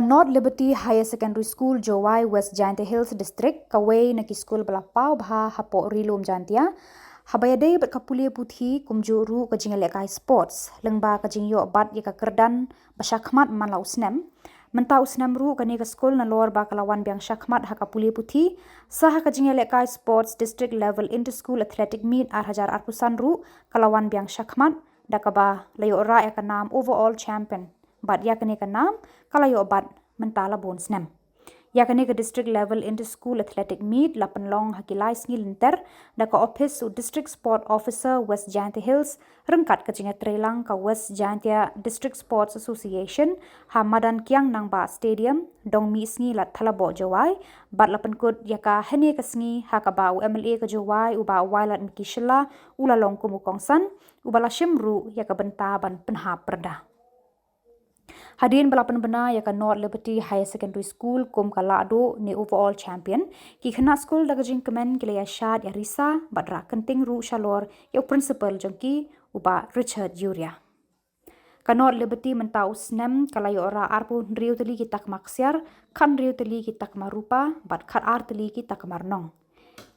North Liberty Higher Secondary School Jowai West Giant Hills District kawai na ki school belapau bha hapo rilum jantia habayade bat kapulia puthi kumjuru kajing lekai sports lengba kajing yo bat yaka kerdan basyakmat malau snem mentau snem ru kani ka school na lor ba kalawan biang syakmat hakapulia puthi saha kajing lekai sports district level interschool athletic meet 8,000 ru kalawan biang syakmat dakaba layo ra ya kanam overall champion bat yakane kanam kalayo bat mentala bon snem yakane ka district level interschool athletic meet lapan long hakilai sngi linter daka office u district sport officer West Giant Hills rengkat kajinga trelang ka West Giant District Sports Association hamadan kiang nang ba stadium dong mi sngi lat thalabo jawai bat lapan kut yaka hene ka sngi hakaba u MLA ka jawai u ba wailat mikishla ulalong kumukongsan u bala shimru yaka benta ban penha perda Hadien balapan bena yaka North Liberty Higher Secondary School kum ka Lahduh ni overall champion ki Khynnah Skul daga jing kemen kilaya syad ya risa badra Kynting ru Shalor ya principal jongki uba Richard Yuria ka North Liberty mentau snem kalayo ora arpu riu teli kita maksiar kan riu teli kita marupa bat khat ar teli kita marnong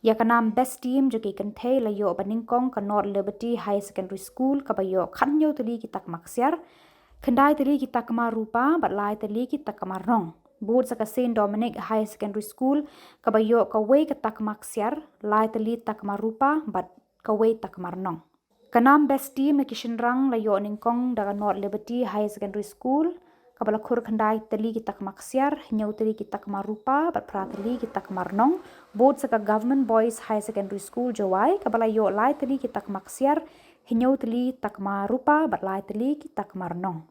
ya kanam best team joki kenthe layo baningkong ka North Liberty Higher Secondary School kabayo khanyo teli kita maksiar Kendai teli kita kemar rupa, bat lai teli kita kemar nong. Board saka Saint Dominic High Secondary School, kabayo kawai ketak maksiar, lai teli tak kemar rupa, bat kawai tak kemar nong. Kanam best team na kishinrang layo ningkong daga North Liberty High Secondary School, kabala kur kendai teli kita kemaksiar, nyau teli kita kemar rupa, bat pra teli kita kemar nong. Board saka Government Boys High Secondary School Jowai, kabala yo lai teli kita kemaksiar, nyau teli tak kemar rupa, bat lai teli kita kemar nong.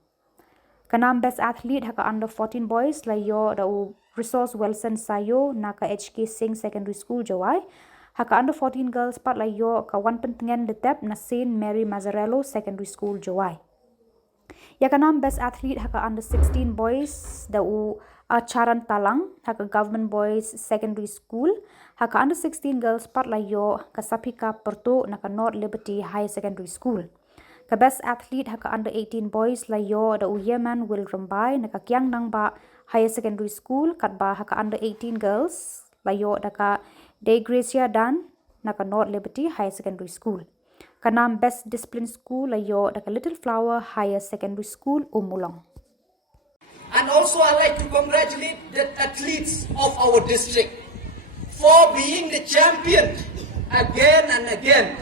Kanam best athlete haka under 14 boys layo dau resource Wilson Sayo naka HK Singh Secondary School Jowai haka under 14 girls pat layo ka wan pentengan detep na Saint Mary Mazzarello Secondary School Jowai ya kanam best athlete haka under 16 boys dau acaran talang haka Government Boys Secondary School haka under 16 girls pat layo ka Sapika Perto naka North Liberty High Secondary School Ka best athlete haka under 18 boys layo da Yemen will rambai naka kyang nang ba higher secondary school kat ba haka under 18 girls layo daka De Gracia Dan naka North Liberty Higher Secondary School. Kanam best discipline school layo daka Little Flower Higher Secondary School Umulong. And also I'd like to congratulate the athletes of our district for being the champion again and again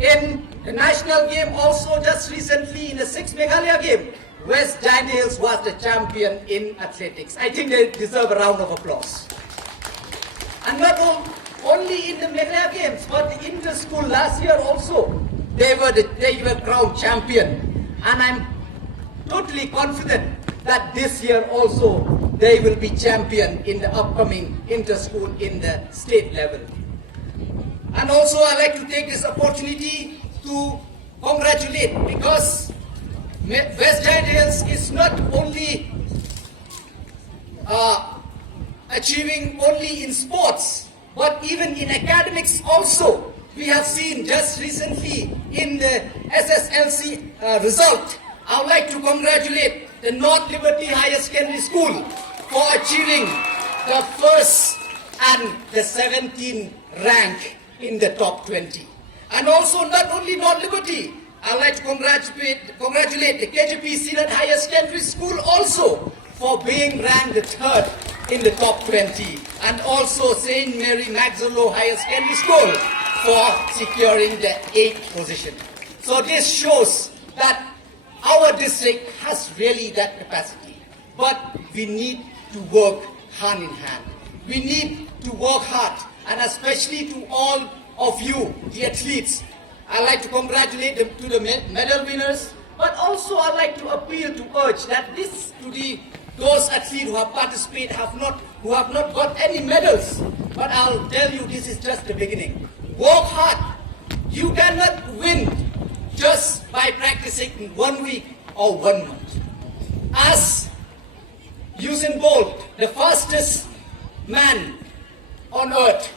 in the national game. Also just recently in the 6th Meghalaya game, West Giant Hills was the champion in athletics. I think they deserve a round of applause. And not only in the Meghalaya games, but the Interschool last year also, they were crowned champion. And I'm totally confident that this year also they will be champion in the upcoming Interschool in the state level. And also I'd like to take this opportunity to congratulate, because West Giant Hills is not only achieving only in sports, but even in academics also. We have seen just recently in the SSLC result. I would like to congratulate the North Liberty Higher Secondary School for achieving the first and the 17th rank in the top 20. And also not only North Liberty, I'd like to congratulate the KJP Senior Higher Secondary School also for being ranked the 3rd in the top 20. And also St. Mary Mazzarello Higher Secondary School for securing the 8th position. So this shows that our district has really that capacity. But we need to work hand in hand. We need to work hard, and especially to all of you, the athletes. I'd like to congratulate them to the medal winners, but also I'd like to appeal to urge that those athletes who have participated who have not got any medals. But I'll tell you, this is just the beginning. Work hard. You cannot win just by practicing in 1 week or 1 month. As Usain Bolt, the fastest man on earth,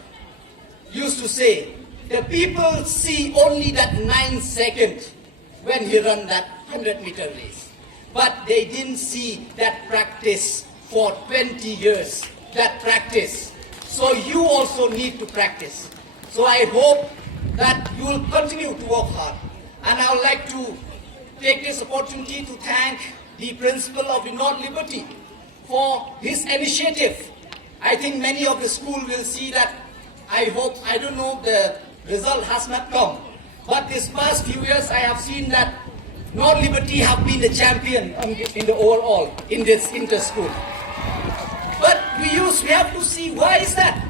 used to say, the people see only that 9 seconds when he run that 100-meter race. But they didn't see that practice for 20 years, that practice. So you also need to practice. So I hope that you will continue to work hard. And I would like to take this opportunity to thank the principal of the North Liberty for his initiative. I think many of the school will see that. I don't know, the result has not come. But this past few years, I have seen that North Liberty have been the champion in the overall in this Interschool. But we have to see why is that?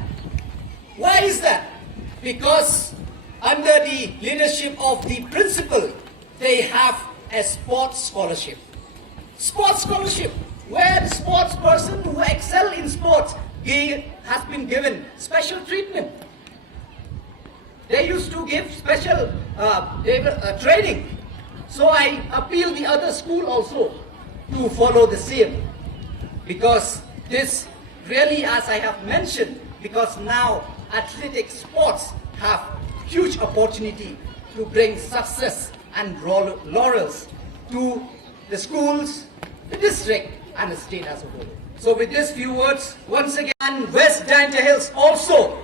Why is that? Because under the leadership of the principal, they have a sports scholarship. Sports scholarship, where the sports person who excel in sports has been given special treatment. They used to give special training. So I appeal the other school also to follow the same. Because this really, as I have mentioned, because now athletic sports have huge opportunity to bring success and laurels to the schools, the district, and the state as a whole. So with these few words, once again, West Giant Hills also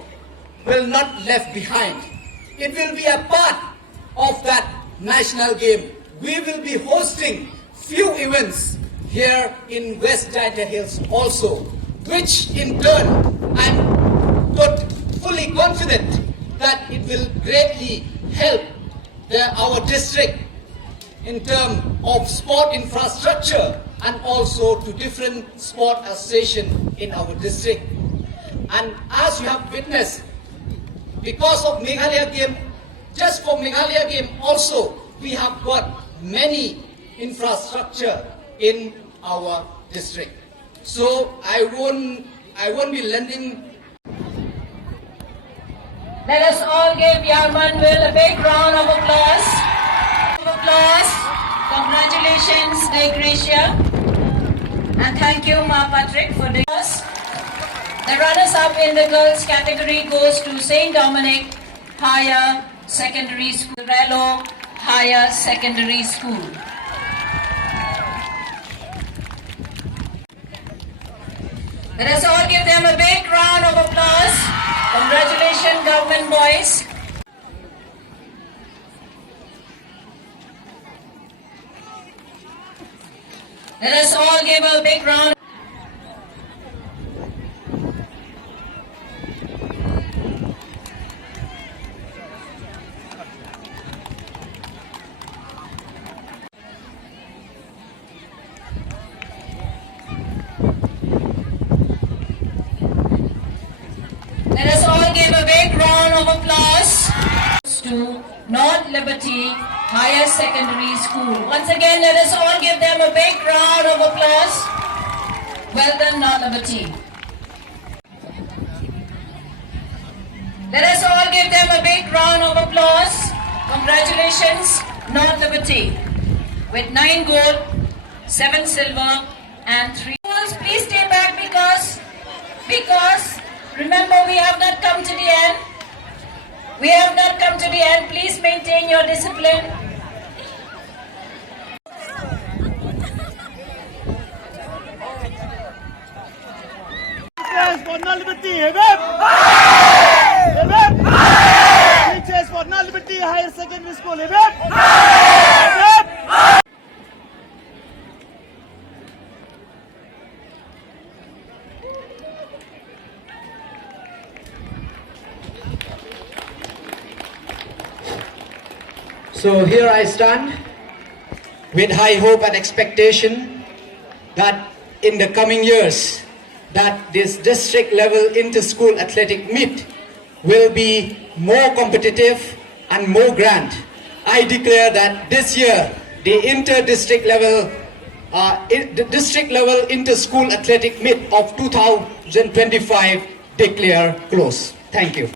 will not left behind. It will be a part of that national game. We will be hosting few events here in West Giant Hills also, which in turn I'm fully confident that it will greatly help our district in terms of sport infrastructure and also to different sport associations in our district. And as you have witnessed, because of Meghalaya game, just for Meghalaya game also, we have got many infrastructure in our district. So I won't be lending. Let us all give Yarmanville a big round of applause. Congratulations, Day Gracia. And thank you, Ma Patrick, for doing this. The runners-up in the girls category goes to St. Dominic Higher Secondary School, Baioh Higher Secondary School. Let us all give them a big round of applause. Congratulations, government boys. Let us all give a big round. Let us all give a big round of applause to North Liberty Higher Secondary School. Once again, let us all give them a big round of applause. Well done, North Liberty. Let us all give them a big round of applause. Congratulations, North Liberty. With 9 gold, 7 silver, and 3. Please stay back because remember, we have not come to the end. We have not come to the end. Please maintain your discipline. Teachers for North Liberty, hip hip! Hip hip! Teachers for North Liberty Higher Secondary School, hip hip! Hip hip! So here I stand with high hope and expectation that in the coming years that this district level inter-school athletic meet will be more competitive and more grand. I declare that this year the district level inter-school athletic meet of 2025 declare close. Thank you.